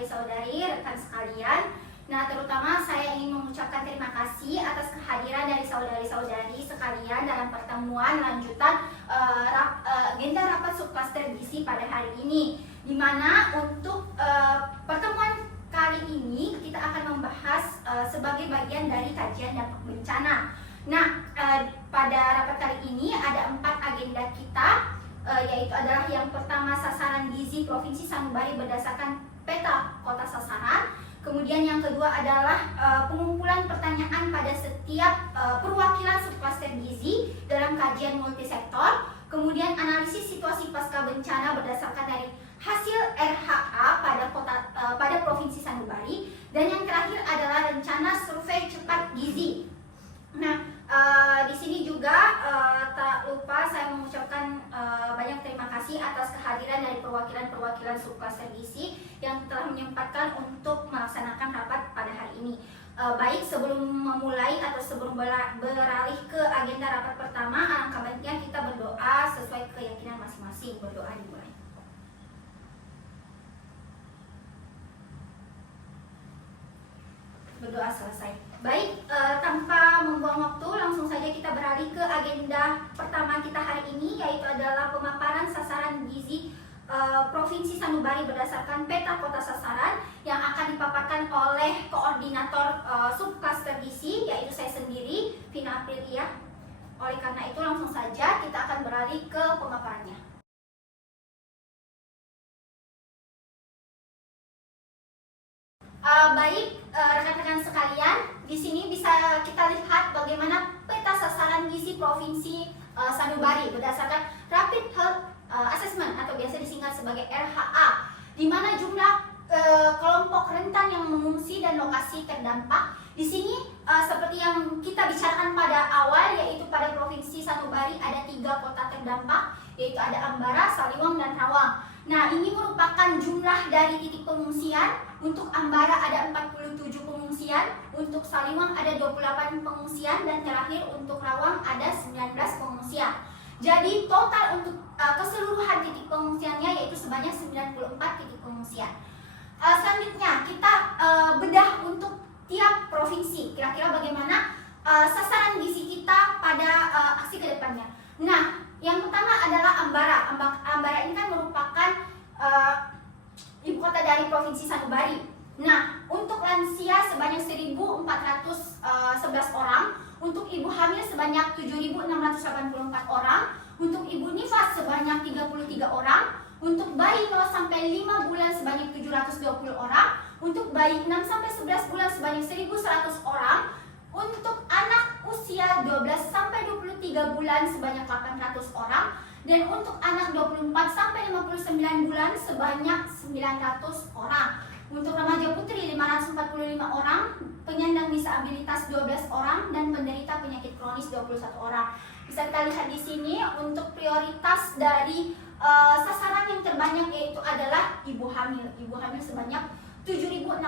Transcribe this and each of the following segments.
saudari-saudari, rekan sekalian. Nah, terutama saya ingin mengucapkan terima kasih atas kehadiran dari saudari-saudari sekalian dalam pertemuan lanjutan agenda rapat subklaster gizi pada hari ini. Di mana untuk pertemuan kali ini kita akan membahas sebagai bagian dari kajian dampak bencana. Nah, pada rapat kali ini ada 4 agenda kita, yaitu adalah yang pertama sasaran gizi Provinsi Sanubari berdasarkan peta kota sasaran. Kemudian yang kedua adalah pengumpulan pertanyaan pada setiap perwakilan subklaster gizi dalam kajian multisektor. Kemudian analisis situasi pasca bencana berdasarkan dari hasil RHA pada Provinsi Sanubari. Dan yang terakhir adalah rencana survei cepat gizi. Nah, di sini juga tak lupa saya mengucapkan banyak terima kasih atas kehadiran dari perwakilan-perwakilan subklaster gizi yang telah menyempatkan untuk melaksanakan rapat pada hari ini. Baik, sebelum memulai atau sebelum beralih ke agenda rapat pertama, alangkah baiknya kita berdoa sesuai keyakinan masing-masing. Berdoa dimulai. Berdoa selesai. Baik, tanpa membuang waktu, langsung saja kita beralih ke agenda pertama kita hari ini, yaitu adalah pemaparan sasaran gizi Provinsi Sanubari berdasarkan peta kota sasaran yang akan dipaparkan oleh koordinator subklaster gizi, yaitu saya sendiri, Vina Aprilia. Oleh karena itu, langsung saja kita akan beralih ke pemaparannya. Baik, rekan-rekan sekalian, di sini bisa kita lihat bagaimana peta sasaran gizi Provinsi Sanubari berdasarkan Rapid Health Assessment atau biasa disingkat sebagai RHA, di mana jumlah kelompok rentan yang mengungsi dan lokasi terdampak. Di sini seperti yang kita bicarakan pada awal, yaitu pada Provinsi Sanubari ada 3 kota terdampak, yaitu ada Ambara, Saliwang, dan Rawang. Nah, ini merupakan jumlah dari titik pengungsian. Untuk Ambara ada 47 pengungsian, untuk Saliwang ada 28 pengungsian, dan terakhir untuk Rawang ada 19 pengungsian. Jadi total untuk keseluruhan titik pengungsiannya yaitu sebanyak 94 titik pengungsian. Selanjutnya kita bedah untuk tiap provinsi, kira-kira bagaimana sasaran gizi kita pada aksi kedepannya. Nah, yang pertama adalah Ambara. Ambara ini kan merupakan ibu kota dari Provinsi Sanubari. Nah, untuk lansia sebanyak 1.411 orang, untuk ibu hamil sebanyak 7.684 orang, untuk ibu nifas sebanyak 33 orang, untuk bayi 0 sampai 5 bulan sebanyak 720 orang, untuk bayi 6 sampai 11 bulan sebanyak 1.100 orang, untuk anak usia 12 sampai 23 bulan sebanyak 800 orang, dan untuk anak 24 sampai 59 bulan sebanyak 900 orang. Untuk remaja putri 545 orang, penyandang disabilitas 12 orang, dan penderita penyakit kronis 21 orang. Bisa kita lihat di sini untuk prioritas dari sasaran yang terbanyak yaitu adalah ibu hamil. Ibu hamil sebanyak 7.684.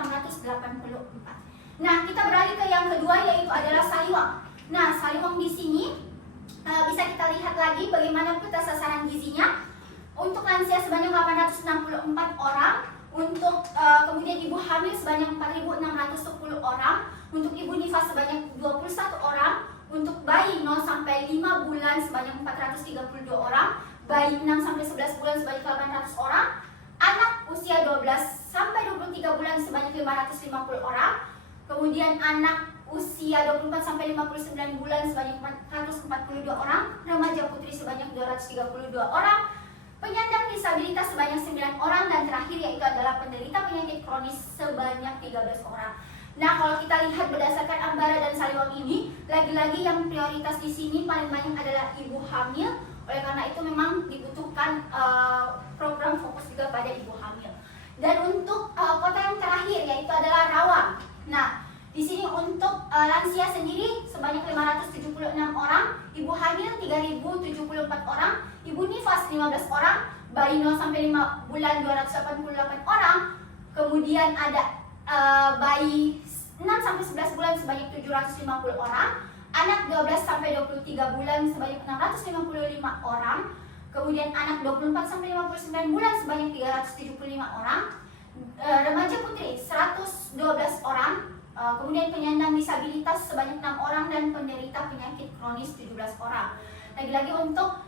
Nah, kita beralih ke yang kedua yaitu adalah Saliwang. Nah, Saliwang di sini bisa kita lihat lagi bagaimana peta sasaran gizinya. Untuk lansia sebanyak 864 orang, untuk kemudian ibu hamil sebanyak 4.610 orang, untuk ibu nifas sebanyak 21 orang, untuk bayi 0 sampai 5 bulan sebanyak 432 orang, bayi 6 sampai 11 bulan sebanyak 800 orang, anak usia 12 sampai 23 bulan sebanyak 550 orang, kemudian anak usia 24 sampai 59 bulan sebanyak 442 orang, remaja putri sebanyak 232 orang, penyandang disabilitas sebanyak 9 orang, dan terakhir yaitu adalah penderita penyakit kronis sebanyak 13 orang. Nah, kalau kita lihat berdasarkan Ambara dan Saliwang ini, lagi-lagi yang prioritas di sini paling banyak adalah ibu hamil. Oleh karena itu memang dibutuhkan program fokus juga pada ibu hamil. Dan untuk kota yang terakhir yaitu adalah Rawang. Nah, di sini untuk lansia sendiri sebanyak 576 orang, ibu hamil 3.074 orang, ibu nifas 15 orang, bayi 0 sampai 5 bulan 288 orang, kemudian ada bayi 6 sampai 11 bulan sebanyak 750 orang, anak 12 sampai 23 bulan sebanyak 655 orang, kemudian anak 24 sampai 59 bulan sebanyak 375 orang, remaja 12 orang, kemudian penyandang disabilitas sebanyak 6 orang, dan penderita penyakit kronis 17 orang. Lagi-lagi untuk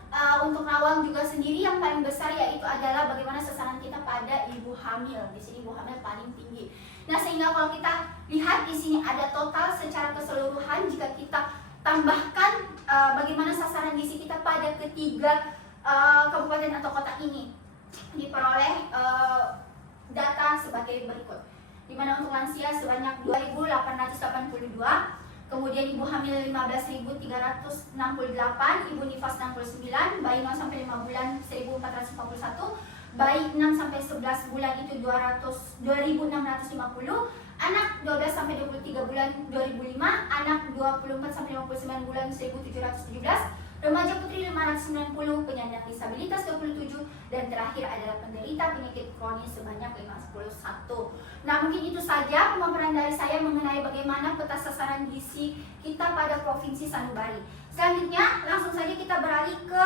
rawang juga sendiri yang paling besar yaitu adalah bagaimana sasaran kita pada ibu hamil. Di sini ibu hamil paling tinggi. Nah, sehingga kalau kita lihat di sini ada total secara keseluruhan, jika kita tambahkan bagaimana sasaran gizi kita pada ketiga kabupaten atau kota ini, diperoleh data sebagai berikut. Di mana untuk lansia sebanyak 2.882, kemudian ibu hamil 15.368, ibu nifas 69, bayi 0 sampai 5 bulan 1.441, bayi 6 sampai 11 bulan itu 2.650, anak 12 sampai 23 bulan 2.005, anak 24 sampai 59 bulan 1.717, remaja putri 590, penyandang disabilitas 27, dan terakhir adalah penderita penyakit kronis sebanyak 51. Nah, mungkin itu saja pemaparan dari saya mengenai bagaimana peta sasaran gizi kita pada Provinsi Sanubari. Selanjutnya, langsung saja kita beralih ke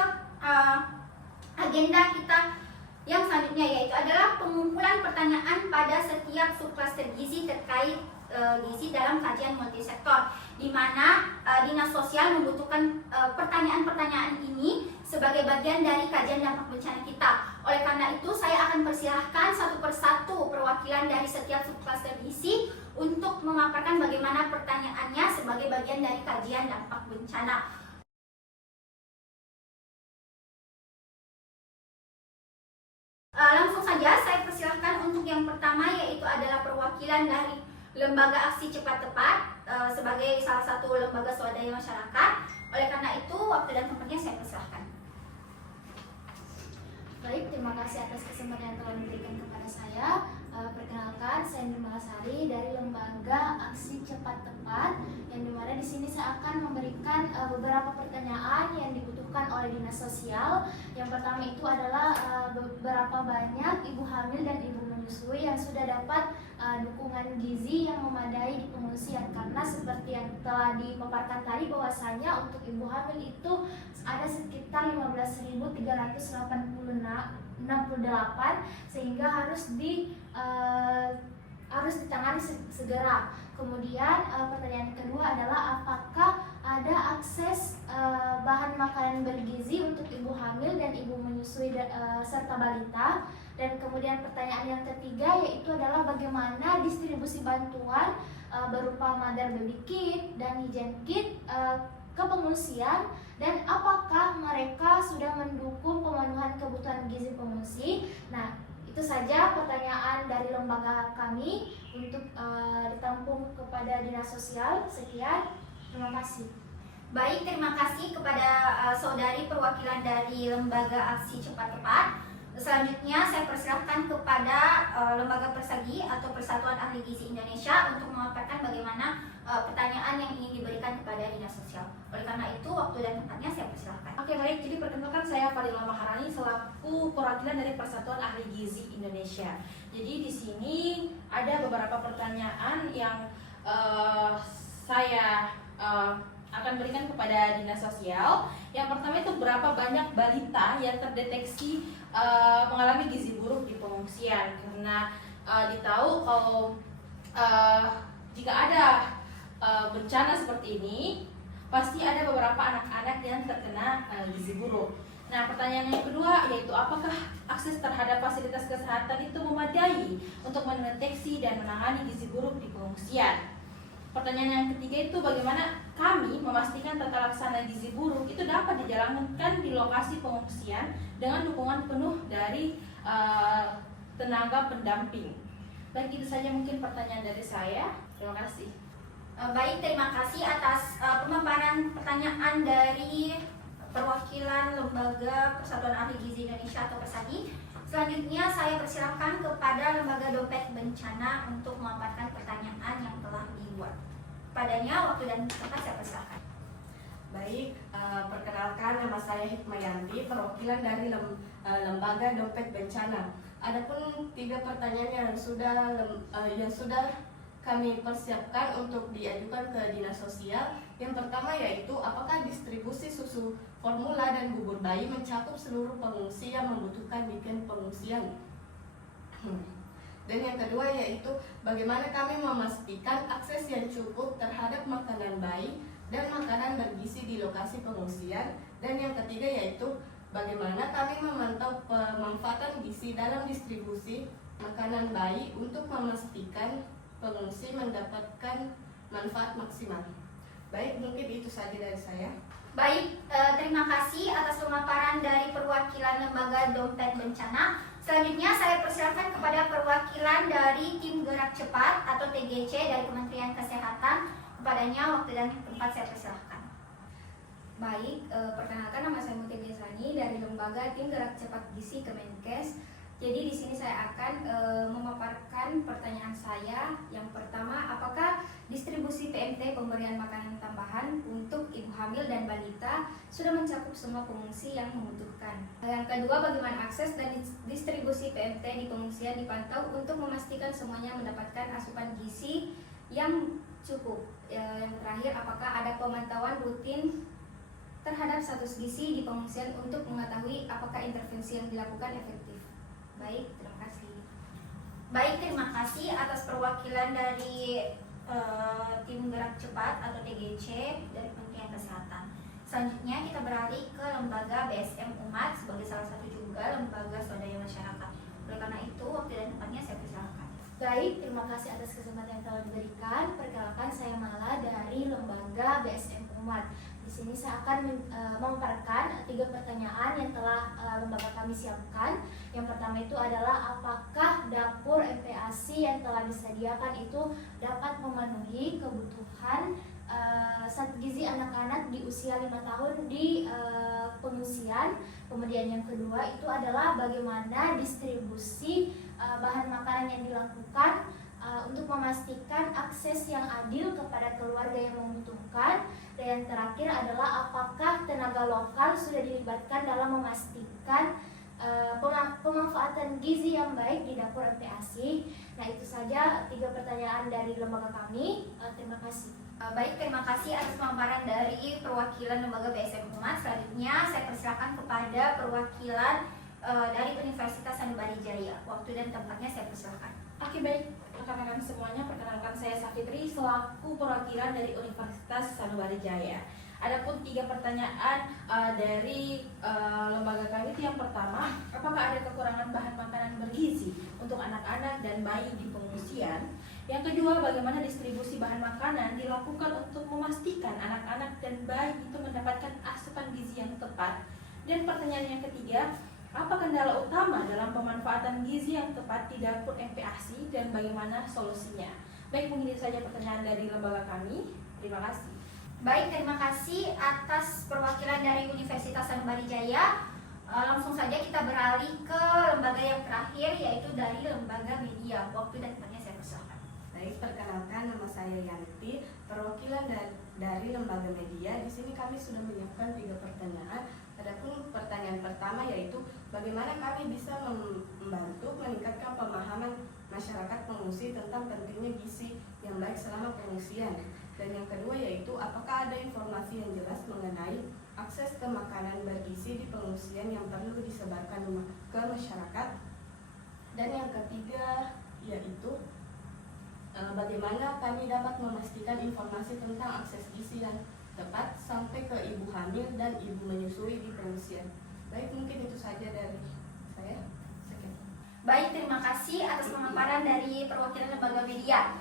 agenda kita yang selanjutnya, yaitu adalah pengumpulan pertanyaan pada setiap subklaster gizi terkait gizi dalam kajian multisektor, di mana Dinas Sosial membutuhkan pertanyaan-pertanyaan ini sebagai bagian dari kajian dampak bencana kita. Oleh karena itu, saya akan persilahkan satu persatu perwakilan dari setiap subklaster gizi untuk memaparkan bagaimana pertanyaannya sebagai bagian dari kajian dampak bencana. Langsung saja saya persilahkan untuk yang pertama, yaitu adalah perwakilan dari Lembaga Aksi Cepat Tepat sebagai salah satu lembaga swadaya masyarakat. Oleh karena itu, waktu dan tempatnya saya persilahkan. Baik, terima kasih atas kesempatan yang telah diberikan kepada saya. Perkenalkan, saya Nirmala Sari dari Lembaga Aksi Cepat Tepat, yang dimana di sini saya akan memberikan beberapa pertanyaan yang dibutuhkan oleh Dinas Sosial. Yang pertama itu adalah beberapa banyak ibu hamil dan ibu menyusui yang sudah dapat dukungan gizi yang memadai di pengungsian, karena seperti yang telah dipaparkan tadi bahwasanya untuk ibu hamil itu ada sekitar 15.368, sehingga harus ditangani segera. Kemudian pertanyaan kedua adalah apakah ada akses bahan makanan bergizi untuk ibu hamil dan ibu menyusui serta balita. Dan kemudian pertanyaan yang ketiga yaitu adalah bagaimana distribusi bantuan berupa mother baby kit dan hygiene kit ke pengungsian, dan apakah mereka sudah mendukung pemenuhan kebutuhan gizi pengungsi. Nah, itu saja pertanyaan dari lembaga kami untuk ditampung kepada Dinas Sosial. Sekian, terima kasih. Baik, terima kasih kepada saudari perwakilan dari Lembaga Aksi Cepat Tepat. Selanjutnya saya persilahkan kepada Lembaga Persagi atau Persatuan Ahli Gizi Indonesia untuk memaparkan bagaimana pertanyaan yang ingin diberikan kepada Dinas Sosial. Oleh karena itu, waktu dan tempatnya saya persilahkan. Oke, baik. Jadi perkenalkan, saya Fadila Maharani selaku perwakilan dari Persatuan Ahli Gizi Indonesia. Jadi di sini ada beberapa pertanyaan yang saya akan berikan kepada Dinas Sosial. Yang pertama itu, berapa banyak balita yang terdeteksi mengalami gizi buruk di pengungsian? Karena ditahu kalau jika ada bencana seperti ini, pasti ada beberapa anak-anak yang terkena gizi buruk. Nah, pertanyaan yang kedua yaitu apakah akses terhadap fasilitas kesehatan itu memadai untuk mendeteksi dan menangani gizi buruk di pengungsian? Pertanyaan yang ketiga itu, bagaimana kami memastikan tata laksana gizi buruk itu dapat dijalankan di lokasi pengungsian dengan dukungan penuh dari tenaga pendamping. Baik, itu saja mungkin pertanyaan dari saya. Terima kasih. Baik, terima kasih atas pemaparan pertanyaan dari perwakilan Lembaga Persatuan Ahli Gizi Indonesia atau Persagi. Selanjutnya saya persilahkan kepada Lembaga Dompet Bencana untuk memaparkan pertanyaan yang telah dibuat. Padanya, waktu dan tempat saya persilahkan. Baik, perkenalkan, nama saya Hikmayanti, perwakilan dari Lembaga Dompet Bencana. Adapun 3 pertanyaan yang sudah kami persiapkan untuk diajukan ke Dinas Sosial. Yang pertama yaitu, apakah distribusi susu formula dan bubur bayi mencakup seluruh pengungsi yang membutuhkan di pengungsian? Dan yang kedua yaitu bagaimana kami memastikan akses yang cukup terhadap makanan bayi dan makanan bergizi di lokasi pengungsian. Dan yang ketiga yaitu bagaimana kami memantau pemanfaatan gizi dalam distribusi makanan bayi untuk memastikan pengungsi mendapatkan manfaat maksimal. Baik, mungkin itu saja dari saya. Baik, terima kasih atas pemaparan dari perwakilan Lembaga Dompet Bencana. Selanjutnya saya persilakan kepada perwakilan dari Tim Gerak Cepat atau TGC dari Kementerian Kesehatan. Kepadanya waktu dan tempat saya persilahkan. Baik, perkenalkan nama saya Mutia Gesani dari Lembaga Tim Gerak Cepat Gizi Kemenkes. Jadi di sini saya akan memaparkan pertanyaan saya. Yang pertama, apakah distribusi PMT pemberian makanan tambahan untuk ibu hamil dan balita sudah mencakup semua pengungsi yang membutuhkan? Yang kedua, bagaimana akses dan distribusi PMT di pengungsian dipantau untuk memastikan semuanya mendapatkan asupan gizi yang cukup? Yang terakhir, apakah ada pemantauan rutin terhadap status gizi di pengungsian untuk mengetahui apakah intervensi yang dilakukan efektif? Baik, terima kasih. Baik, terima kasih atas perwakilan dari Tim Gerak Cepat atau TGC dari Kementerian Kesehatan. Selanjutnya kita beralih ke lembaga BSM Umat sebagai salah satu juga lembaga swadaya masyarakat. Oleh karena itu, waktu dan tempatnya saya persilakan. Baik, terima kasih atas kesempatan yang telah diberikan. Perkenalkan, saya Mala dari Lembaga BSM Umat. Di sini saya akan memaparkan 3 pertanyaan yang telah lembaga kami siapkan. Yang pertama itu adalah apakah dapur MPASI yang telah disediakan itu dapat memenuhi kebutuhan zat gizi anak-anak di usia 5 tahun di pengungsian. Kemudian yang kedua itu adalah bagaimana distribusi bahan makanan yang dilakukan untuk memastikan akses yang adil kepada keluarga yang membutuhkan. Dan yang terakhir adalah apakah tenaga lokal sudah dilibatkan dalam memastikan pemanfaatan gizi yang baik di dapur MPASI. Nah, itu saja 3 pertanyaan dari lembaga kami. Terima kasih. Baik, terima kasih atas pemaparan dari perwakilan lembaga BSM Umat. Selanjutnya saya persilakan kepada perwakilan dari Universitas Sanubarijaya. Waktu dan tempatnya saya persilakan. Oke, baik, rekan-rekan semuanya, perkenalkan saya Safitri selaku perwakilan dari Universitas Sanubarijaya. Adapun 3 pertanyaan dari lembaga kami itu yang pertama, apakah ada kekurangan bahan makanan bergizi untuk anak-anak dan bayi di pengungsian? Yang kedua, bagaimana distribusi bahan makanan dilakukan untuk memastikan anak-anak dan bayi itu mendapatkan asupan gizi yang tepat? Dan pertanyaan yang ketiga, apa kendala utama dalam pemanfaatan gizi yang tepat di dapur MPASI dan bagaimana solusinya? Baik, mungkin itu saja pertanyaan dari lembaga kami. Terima kasih. Baik, terima kasih atas perwakilan dari Universitas Sanubarijaya. Langsung saja kita beralih ke lembaga yang terakhir, yaitu dari lembaga media. Waktu dan tempatnya saya persilakan. Baik, perkenalkan nama saya Yanti, perwakilan dari lembaga media. Di sini kami sudah menyiapkan 3 pertanyaan. Adapun pertanyaan pertama yaitu bagaimana kami bisa membantu meningkatkan pemahaman masyarakat pengungsi tentang pentingnya gizi yang baik selama pengungsian. Dan yang kedua yaitu apakah ada informasi yang jelas mengenai akses ke makanan bergizi di pengungsian yang perlu disebarkan ke masyarakat. Dan yang ketiga yaitu bagaimana kami dapat memastikan informasi tentang akses gizi yang tepat sampai ke ibu hamil dan ibu menyusui di pengungsian. Baik, mungkin itu saja dari saya. Sekian. Baik, terima kasih atas pemaparan dari perwakilan lembaga media.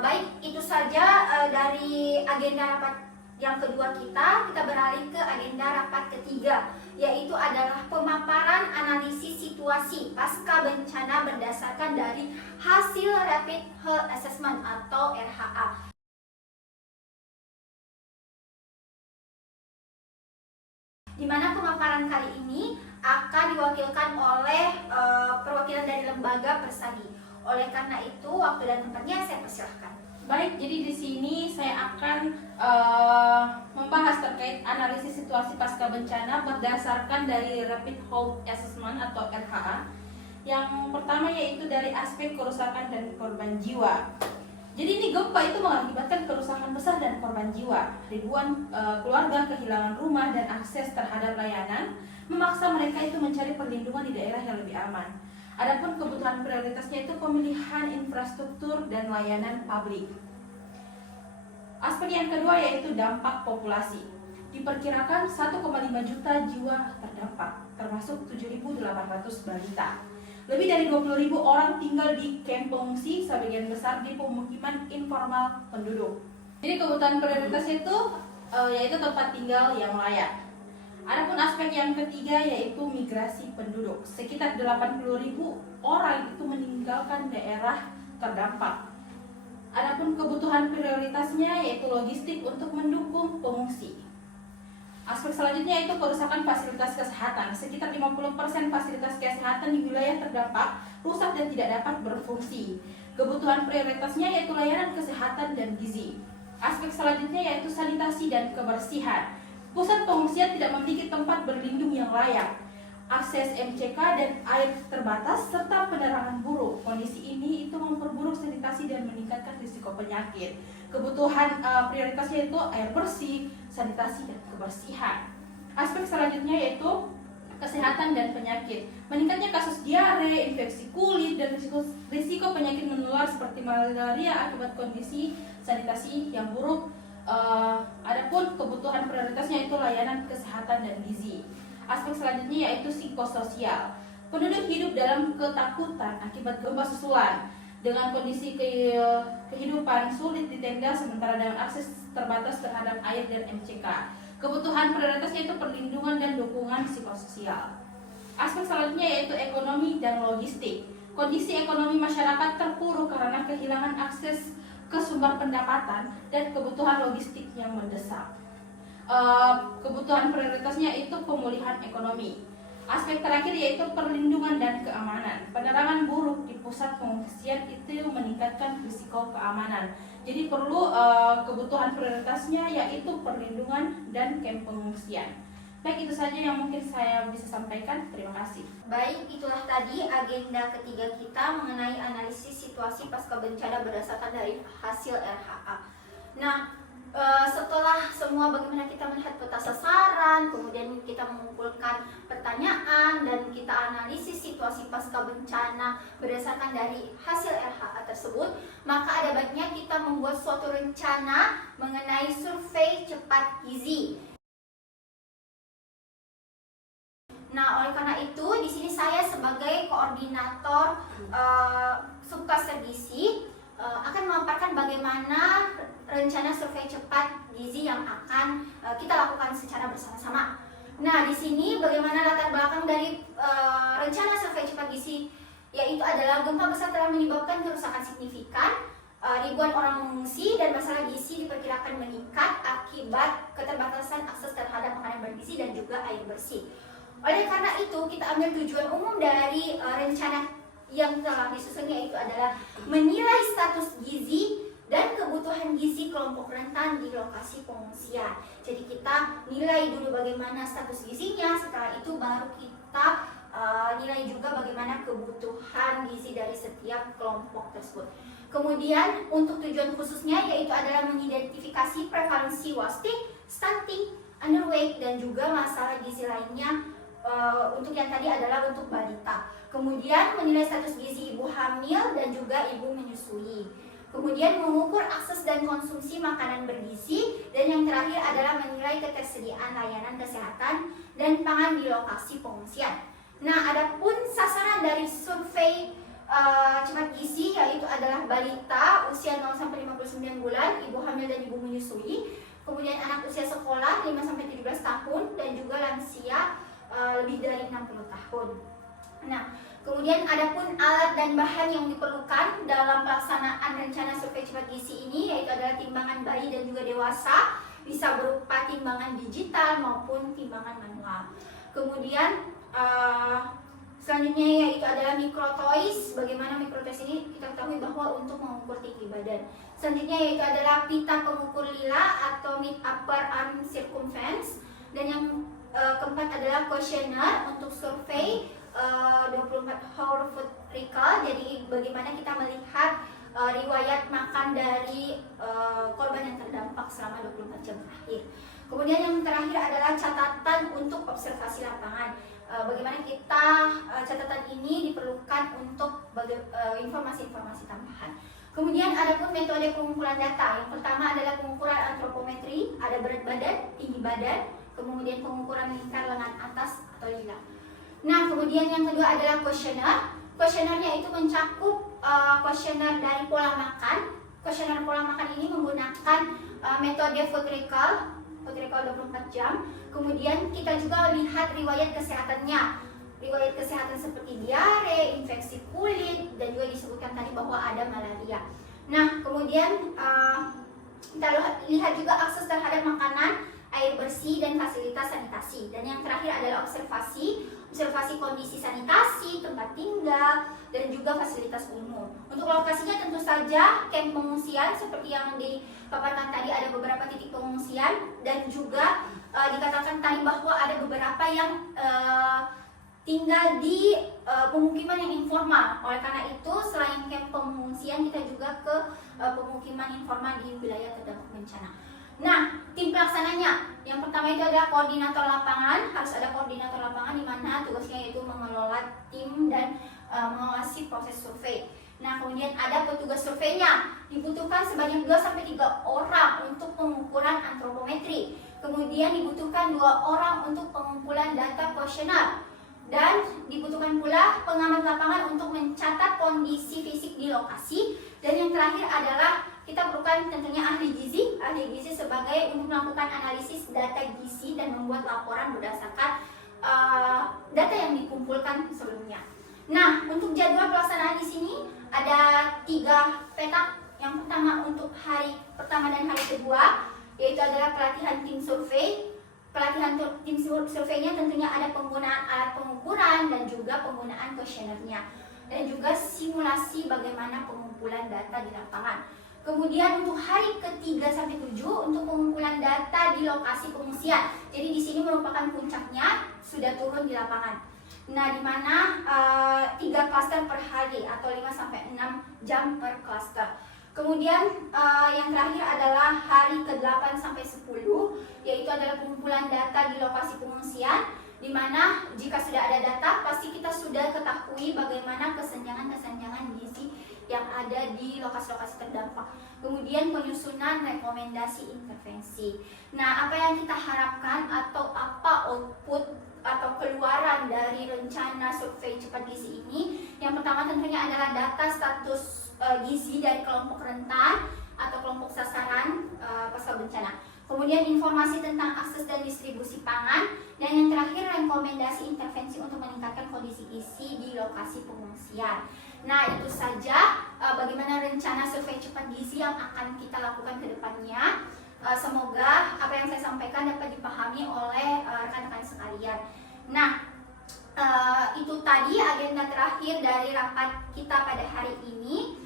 Baik, itu saja dari agenda rapat yang kedua kita. Kita beralih ke agenda rapat ketiga, yaitu adalah pemaparan analisis situasi pasca bencana berdasarkan dari hasil Rapid Health Assessment atau RHA. Di mana pemaparan kali ini akan diwakilkan oleh perwakilan dari lembaga Persadi. Oleh karena itu, waktu dan tempatnya saya persilahkan. Baik, jadi di sini saya akan membahas terkait analisis situasi pasca bencana berdasarkan dari Rapid Health Assessment atau RHA. Yang pertama yaitu dari aspek kerusakan dan korban jiwa. Jadi ini gempa itu mengakibatkan kerusakan besar dan korban jiwa. Ribuan keluarga kehilangan rumah dan akses terhadap layanan, memaksa mereka itu mencari perlindungan di daerah yang lebih aman. Adapun kebutuhan prioritasnya itu pemilihan infrastruktur dan layanan publik. Aspek yang kedua yaitu dampak populasi. Diperkirakan 1,5 juta jiwa terdampak, termasuk 7.800 balita. Lebih dari 20.000 orang tinggal di kamp pengungsi, sebagian besar di pemukiman informal penduduk. Jadi kebutuhan prioritasnya itu yaitu tempat tinggal yang layak. Adapun aspek yang ketiga yaitu migrasi penduduk. Sekitar 80.000 orang itu meninggalkan daerah terdampak. Adapun kebutuhan prioritasnya yaitu logistik untuk mendukung pengungsi. Aspek selanjutnya itu kerusakan fasilitas kesehatan. Sekitar 50% fasilitas kesehatan di wilayah terdampak rusak dan tidak dapat berfungsi. Kebutuhan prioritasnya yaitu layanan kesehatan dan gizi. Aspek selanjutnya yaitu sanitasi dan kebersihan. Pusat pengungsian tidak memiliki tempat berlindung yang layak. Akses MCK dan air terbatas serta penerangan buruk. Kondisi ini itu memperburuk sanitasi dan meningkatkan risiko penyakit. Kebutuhan prioritasnya itu air bersih, sanitasi dan kebersihan. Aspek selanjutnya yaitu kesehatan dan penyakit. Meningkatnya kasus diare, infeksi kulit dan risiko penyakit menular seperti malaria akibat kondisi sanitasi yang buruk. Adapun kebutuhan prioritasnya itu layanan kesehatan dan gizi. Aspek selanjutnya yaitu psikososial. Penduduk hidup dalam ketakutan akibat gempa susulan dengan kondisi kehidupan sulit di tenda sementara dengan akses terbatas terhadap air dan MCK. Kebutuhan prioritasnya itu perlindungan dan dukungan psikososial. Aspek selanjutnya yaitu ekonomi dan logistik. Kondisi ekonomi masyarakat terpuruk karena kehilangan akses ke sumber pendapatan dan kebutuhan logistik yang mendesak. Kebutuhan prioritasnya itu pemulihan ekonomi. Aspek terakhir yaitu perlindungan dan keamanan. Penerangan buruk di pusat pengungsian itu meningkatkan risiko keamanan. Jadi perlu kebutuhan prioritasnya yaitu perlindungan dan kamp pengungsian. Baik, itu saja yang mungkin saya bisa sampaikan. Terima kasih. Baik, itulah tadi agenda ketiga kita mengenai analisis situasi pasca bencana berdasarkan dari hasil RHA. Nah, setelah semua bagaimana kita melihat peta sasaran, kemudian kita mengumpulkan pertanyaan dan kita analisis situasi pasca bencana berdasarkan dari hasil RHA tersebut, maka ada baiknya kita membuat suatu rencana mengenai survei cepat gizi. Nah, oleh karena itu di sini saya sebagai koordinator subklaster gizi akan memaparkan bagaimana rencana survei cepat gizi yang akan kita lakukan secara bersama-sama. Nah, di sini bagaimana latar belakang dari rencana survei cepat gizi, yaitu adalah gempa besar telah menyebabkan kerusakan signifikan, ribuan orang mengungsi dan masalah gizi diperkirakan meningkat akibat keterbatasan akses terhadap makanan bergizi dan juga air bersih. Oleh karena itu, kita ambil tujuan umum dari rencana yang telah disusun, yaitu adalah menilai status gizi dan kebutuhan gizi kelompok rentan di lokasi pengungsian. Jadi kita nilai dulu bagaimana status gizinya, setelah itu baru kita nilai juga bagaimana kebutuhan gizi dari setiap kelompok tersebut. Kemudian untuk tujuan khususnya yaitu adalah mengidentifikasi prevalensi wasting, stunting, underweight dan juga masalah gizi lainnya. Untuk yang tadi adalah untuk balita. Kemudian menilai status gizi ibu hamil dan juga ibu menyusui. Kemudian mengukur akses dan konsumsi makanan bergizi, dan yang terakhir adalah menilai ketersediaan layanan kesehatan dan pangan di lokasi pengungsian. Nah, adapun sasaran dari survei cepat gizi yaitu adalah balita usia 0 sampai 59 bulan, ibu hamil dan ibu menyusui, kemudian anak usia sekolah 5 sampai 17 tahun dan juga lansia lebih dari 60 tahun. Nah, kemudian adapun alat dan bahan yang diperlukan dalam pelaksanaan rencana survei cepat gizi ini yaitu adalah timbangan bayi dan juga dewasa, bisa berupa timbangan digital maupun timbangan manual. Kemudian selanjutnya yaitu adalah microtoys. Bagaimana microtoys ini? Kita ketahui bahwa untuk mengukur tinggi badan. Selanjutnya yaitu adalah pita pengukur lila atau mid upper arm circumference, dan yang keempat adalah questionnaire untuk survei 24 hour food recall. Jadi bagaimana kita melihat riwayat makan dari korban yang terdampak selama 24 jam terakhir. Kemudian yang terakhir adalah catatan untuk observasi lapangan. bagaimana kita catatan ini diperlukan untuk informasi-informasi tambahan. Kemudian ada pun metode pengumpulan data. Yang pertama adalah pengukuran antropometri, ada berat badan, tinggi badan, kemudian pengukuran lingkar lengan atas atau lila. Nah, kemudian yang kedua adalah kuesioner. Kuesionernya itu mencakup kuesioner dari pola makan. Kuesioner pola makan ini menggunakan metode food recall 24 jam. Kemudian kita juga lihat riwayat kesehatannya. Riwayat kesehatan seperti diare, infeksi kulit, dan juga disebutkan tadi bahwa ada malaria. Nah, kemudian kita lihat juga akses terhadap makanan, air bersih, dan fasilitas sanitasi. Dan yang terakhir adalah observasi kondisi sanitasi, tempat tinggal, dan juga fasilitas umum. Untuk lokasinya tentu saja camp pengungsian seperti yang dipaparkan tadi, ada beberapa titik pengungsian, dan juga dikatakan tadi bahwa ada beberapa yang tinggal di pemukiman yang informal. Oleh karena itu, selain camp pengungsian, kita juga ke pemukiman informal di wilayah terdampak bencana. Nah, tim pelaksananya, yang pertama itu adalah koordinator lapangan. Harus ada koordinator lapangan di mana tugasnya yaitu mengelola tim dan mengawasi proses survei. Nah, kemudian ada petugas surveinya. Dibutuhkan sebanyak 2-3 orang untuk pengukuran antropometri. Kemudian dibutuhkan 2 orang untuk pengumpulan data kuesioner. Dan dibutuhkan pula pengamat lapangan untuk mencatat kondisi fisik di lokasi. Dan yang terakhir adalah kita perlukan tentunya ahli gizi sebagai untuk melakukan analisis data gizi dan membuat laporan berdasarkan data yang dikumpulkan sebelumnya. Nah, untuk jadwal pelaksanaan di sini ada 3 petak. Yang pertama untuk hari pertama dan hari kedua, yaitu adalah pelatihan tim survei. Pelatihan tim surveinya tentunya ada penggunaan alat pengukuran dan juga penggunaan kuesionernya, dan juga simulasi bagaimana pengumpulan data di lapangan. Kemudian untuk hari ke-3-7 untuk pengumpulan data di lokasi pengungsian. Jadi di sini merupakan puncaknya, sudah turun di lapangan. Nah, di mana 3 klaster per hari atau 5-6 jam per klaster. Kemudian yang terakhir adalah hari ke-8-10, yaitu adalah pengumpulan data di lokasi pengungsian, di mana jika sudah ada data pasti kita sudah ketahui bagaimana kesenjangan gizi yang ada di lokasi-lokasi terdampak. Kemudian penyusunan rekomendasi intervensi. Nah, apa yang kita harapkan atau apa output atau keluaran dari rencana survei cepat gizi ini? Yang pertama tentunya adalah data status gizi dari kelompok rentan atau kelompok sasaran pasca bencana. Kemudian informasi tentang akses dan distribusi pangan, dan yang terakhir rekomendasi intervensi untuk meningkatkan kondisi gizi di lokasi pengungsian. Nah, itu saja bagaimana rencana survei cepat gizi yang akan kita lakukan ke depannya. Semoga apa yang saya sampaikan dapat dipahami oleh rekan-rekan sekalian. Nah, itu tadi agenda terakhir dari rapat kita pada hari ini.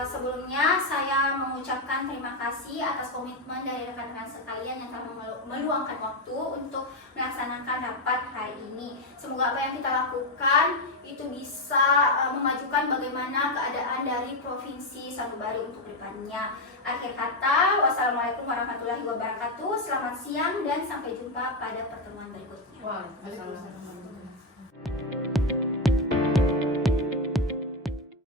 Sebelumnya saya mengucapkan terima kasih atas komitmen dari rekan-rekan sekalian yang telah meluangkan waktu untuk melaksanakan rapat hari ini. Semoga apa yang kita lakukan itu bisa memajukan bagaimana keadaan dari Provinsi Sanubari untuk depannya. Akhir kata, wassalamualaikum warahmatullahi wabarakatuh. Selamat siang dan sampai jumpa pada pertemuan berikutnya. Waalaikumsalam.